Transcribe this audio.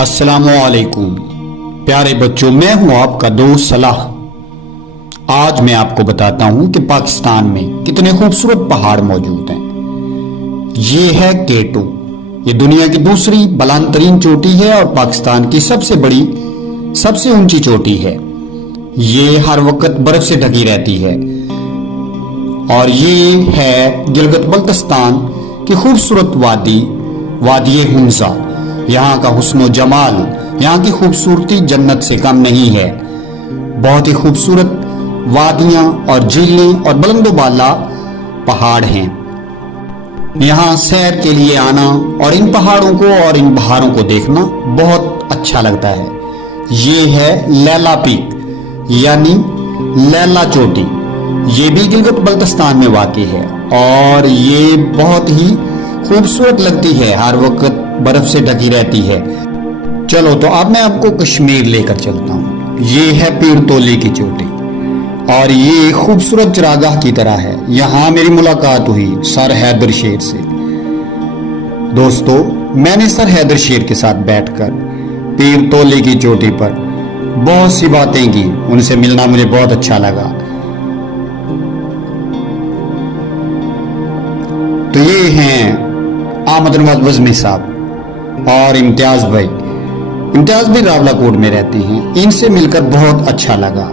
अस्सलामुअलैकुम प्यारे बच्चों, मैं हूं आपका दोस्त सलाह। आज मैं आपको बताता हूं कि पाकिस्तान में कितने खूबसूरत पहाड़ मौजूद हैं। ये है केटू। ये दुनिया की दूसरी बुलंदतरीन चोटी है और पाकिस्तान की सबसे बड़ी, सबसे ऊंची चोटी है। ये हर वक्त बर्फ से ढकी रहती है और ये है गिलगित बल्तिस्तान की खूबसूरत वादी हुंजा। यहाँ का हुस्न जमाल, यहाँ की खूबसूरती जन्नत से कम नहीं है। बहुत ही खूबसूरत वादियां और झीलें और बुलंदोबाला पहाड़ हैं। यहाँ सैर के लिए आना और इन पहाड़ों को और इन बहारों को देखना बहुत अच्छा लगता है। ये है लैला पीक यानी लैला चोटी। ये भी गिलगित बल्तिस्तान में वाक़ई है और ये बहुत ही खूबसूरत लगती है, हर वक्त बर्फ से ढकी रहती है। चलो तो अब मैं आपको कश्मीर लेकर चलता हूँ। ये है पीर तोली की चोटी और ये खूबसूरत चरागाह की तरह है। यहाँ मेरी मुलाकात हुई सर हैदर शेर से। दोस्तों, मैंने सर हैदर शेर के साथ बैठकर पीर तोली की चोटी पर बहुत सी बातें की। उनसे मिलना मुझे बहुत अच्छा लगा। तो ये हैं आमद नवाज वज़मी साहब और इम्तियाज भाई रावलाकोट में रहते हैं। इनसे मिलकर बहुत अच्छा लगा।